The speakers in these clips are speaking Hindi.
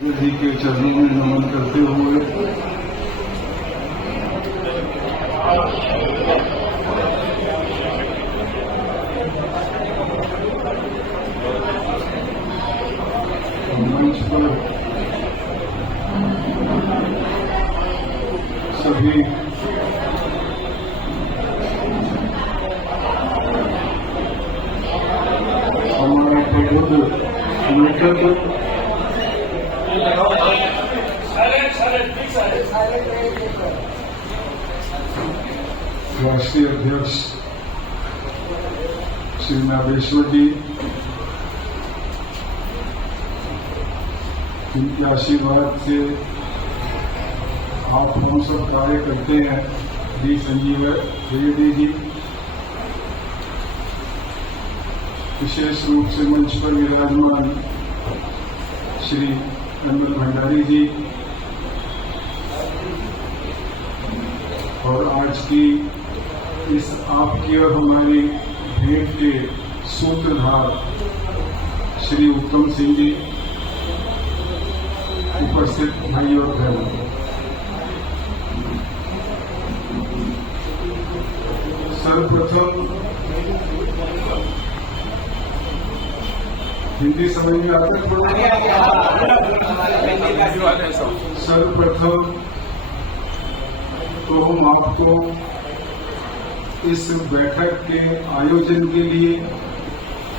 जी के चरणों में नमन करते हुए मंच पर सभी हमारे प्रबुद्ध नेतृत्व राष्ट्रीय अध्यक्ष श्री नागेश्वर जी, जिनके आशीर्वाद से आप हम सब कार्य करते हैं, डी संजीव रेड्डी जी, विशेष रूप से मंच पर विराजमान श्री नंदन भंडारी जी और आज की इस आपकी और हमारी भेंट के सूत्रधार श्री उत्तम सिंह जी, उपस्थित भाई और बहनों, सर्वप्रथम हिंदी समझ में आता है? सर्वप्रथम तो हम आपको इस बैठक के आयोजन के लिए,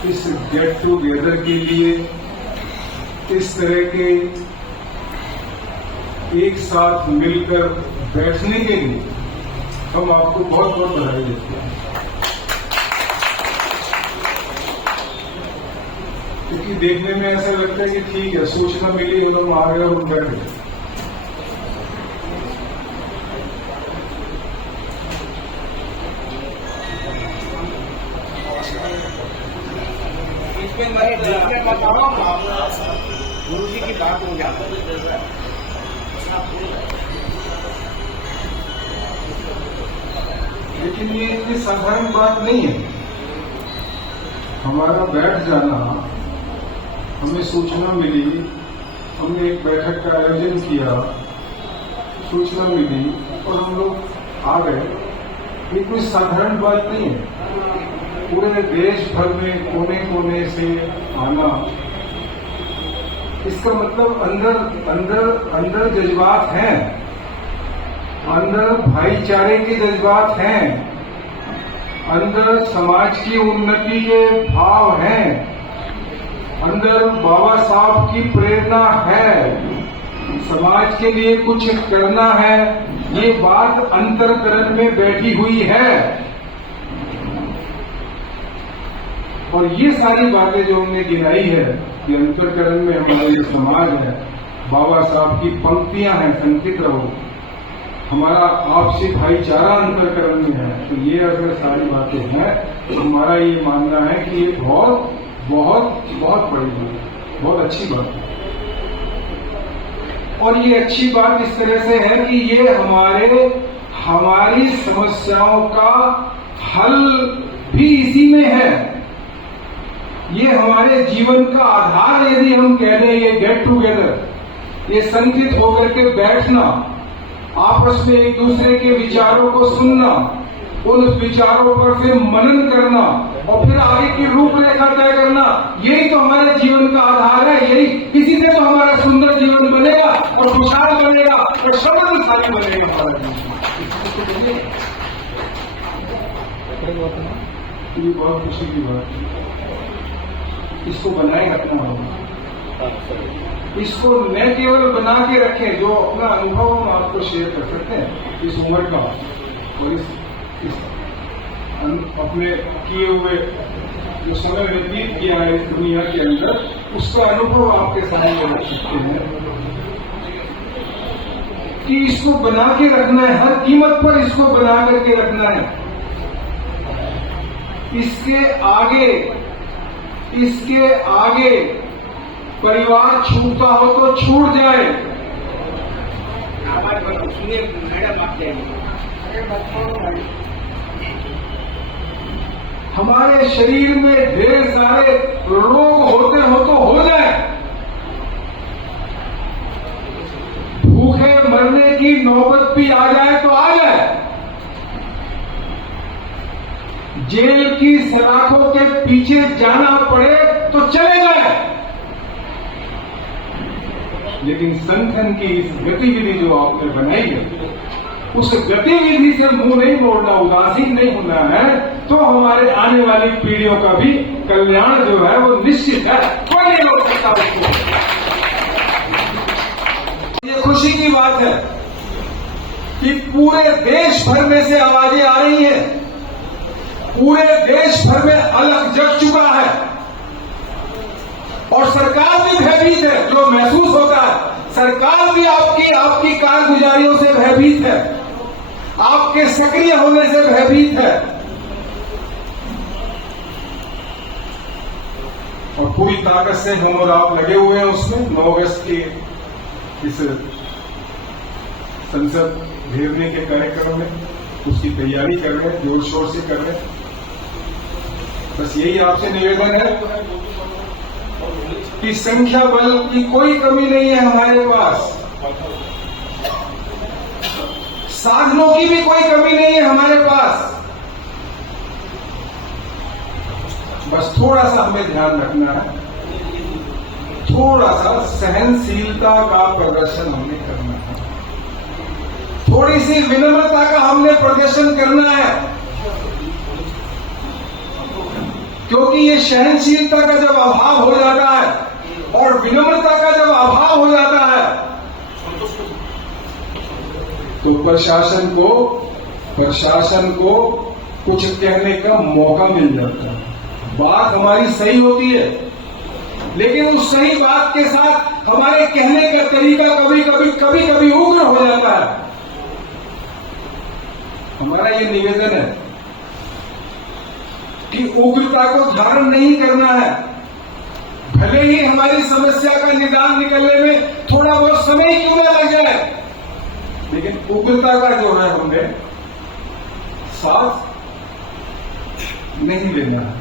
इस गेट टुगेदर के लिए, इस तरह के एक साथ मिलकर बैठने के लिए हम आपको बहुत बहुत बधाई देते हैं, क्योंकि देखने में ऐसा लगता है कि ठीक है, सूचना मिली और हम आ गए और बैठ गए। गुरु जी की बात हो जाती है, लेकिन ये इतनी साधारण बात नहीं है। हमारा बैठ जाना, हमें सूचना मिली, हमने एक बैठक का आयोजन किया, सूचना मिली और हम लोग आ गए, ये कोई साधारण बात नहीं है। पूरे देश भर में कोने कोने से आना, इसका मतलब अंदर जज्बात हैं, अंदर भाईचारे के जज्बात हैं, अंदर समाज की उन्नति के भाव हैं, अंदर बाबा साहब की प्रेरणा है, समाज के लिए कुछ करना है, ये बात अंतरकरण में बैठी हुई है। और ये सारी बातें जो हमने गिनाई है कि अंतरकरण में हमारा ये समाज है, बाबा साहब की पंक्तियां हैं, संकित रहो, हमारा आपसी भाईचारा अंतरकरण में है, तो ये अगर सारी बातें हैं तो हमारा ये मानना है कि ये बहुत बहुत बहुत बड़ी बात है, बहुत अच्छी बात है। और ये अच्छी बात इस तरह से है कि ये हमारी समस्याओं का हल भी इसी में है। ये हमारे जीवन का आधार, यदि हम कह रहे हैं, ये गेट टुगेदर, ये संकित होकर के बैठना, आपस में एक दूसरे के विचारों को सुनना, उन विचारों पर फिर मनन करना और फिर आगे की रूपरेखा तय करना, यही तो हमारे जीवन का आधार है। यही इसी से तो हमारा सुंदर जीवन बनेगा और खुशहाल बनेगा और समृद्धशाली बनेगा हमारा जीवन। ये बहुत खुशी की बात है। इसको बनाए रखना होगा, इसको न केवल बना के रखें, जो अपना अनुभव हम आपको शेयर कर सकते हैं इस उम्र का, तो इस अपने किए हुए जो समय व्यतीत किया है इस दुनिया के अंदर, उसका अनुभव आपके सामने रख सकते हैं कि इसको बना के रखना है, हर कीमत पर इसको बना करके रखना है। इसके आगे परिवार छूटता हो तो छूट जाए, हमारे शरीर में ढेर सारे रोग होते हो तो हो जाए, नौबत भी आ जाए तो आ जाए, जेल की सलाखों के पीछे जाना पड़े तो चले जाए, लेकिन संगठन की इस गतिविधि जो आपने बनाई है, उस गतिविधि से मुंह नहीं मोड़ना, उदासीन नहीं होना है, तो हमारे आने वाली पीढ़ियों का भी कल्याण जो है वो निश्चित है, कोई नहीं रोक सकता उसको। ये खुशी की बात है कि पूरे देश भर में से आवाजें आ रही हैं, पूरे देश भर में अलग जग चुका है और सरकार भी भयभीत है। जो महसूस होता है, सरकार भी आपकी कारगुजारियों से भयभीत है, आपके सक्रिय होने से भयभीत है और पूरी ताकत से हम और आप लगे हुए हैं उसमें। 9 अगस्त के इस संसद घेरने के कार्यक्रम में उसकी तैयारी कर रहे हैं, जोर शोर से कर रहे हैं। बस यही आपसे निवेदन है कि संख्या बल की कोई कमी नहीं है हमारे पास, साधनों की भी कोई कमी नहीं है हमारे पास, बस थोड़ा सा हमें ध्यान रखना है, थोड़ा सा सहनशीलता का प्रदर्शन हमने करना है, थोड़ी सी विनम्रता का हमने प्रदर्शन करना है, क्योंकि ये सहनशीलता का जब अभाव हो जाता है और विनम्रता का जब अभाव हो जाता है तो प्रशासन को कुछ कहने का मौका मिल जाता है। बात हमारी सही होती है, लेकिन उस सही बात के साथ हमारे कहने का तरीका कभी कभी उग्र हो जाता है। हमारा ये निवेदन है कि उग्रता को धारण नहीं करना है, भले ही हमारी समस्या का निदान निकलने में थोड़ा बहुत समय क्यों न लग जाए, लेकिन उग्रता का जो है हमने साथ नहीं लेना है।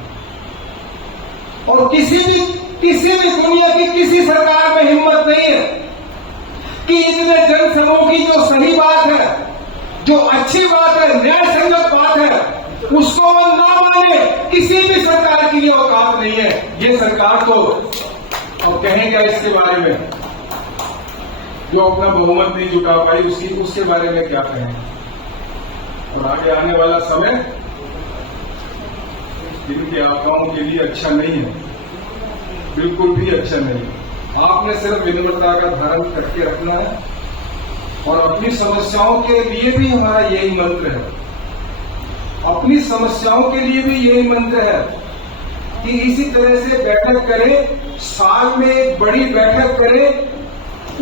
और किसी भी दुनिया की किसी सरकार में हिम्मत नहीं है कि इतने जनसमूह की जो सही बात है, जो अच्छी बात है, न्याय संगत बात है, उसको वो ना माने। किसी भी सरकार की ये औकात नहीं है। ये सरकार तो अब कहेगा इसके बारे में, जो अपना बहुमत नहीं जुटा पाई उसके बारे में क्या कहेंगे। और आगे आने वाला समय इनके आपदाओं के लिए अच्छा नहीं है, बिल्कुल भी अच्छा नहीं है। आपने सिर्फ विनम्रता का धारण करके रखना है और अपनी समस्याओं के लिए भी हमारा यही मंत्र है, अपनी समस्याओं के लिए भी यही मंत्र है कि इसी तरह से बैठक करें, साल में एक बड़ी बैठक करें,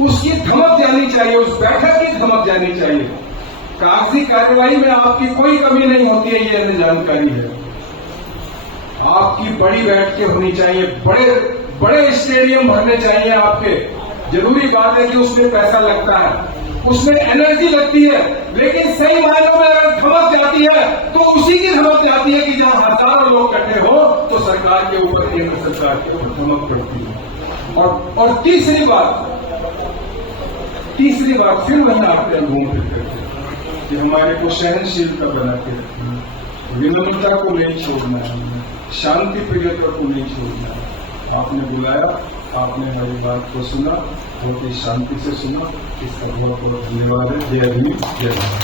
उसकी धमक जानी चाहिए, उस बैठक की धमक जानी चाहिए। कागजी कार्यवाही में आपकी कोई कमी नहीं होती है, ये हमें जानकारी है। आपकी बड़ी बैठकें होनी चाहिए, बड़े स्टेडियम भरने चाहिए आपके। जरूरी बात है कि उसमें पैसा लगता है, उसमें एनर्जी लगती है, लेकिन सही मायनों में अगर धमक जाती है तो उसी की धमक जाती है कि जहां हजारों लोग इकट्ठे हो तो सरकार के ऊपर, केंद्र सरकार के ऊपर धमक पड़ती है। और तीसरी बात फिर वही आपके अनुभव करते हैं कि हमारे को सहनशीलता बना के रखना, विनम्रता को नहीं छोड़ना है, शांति प्रियता को नहीं छोड़ना है। आपने बुलाया, आपने हमारी बात को सुना, बहुत ही शांति से सुना, इसका बहुत बहुत धन्यवाद है। जय हिंद, जय भारत।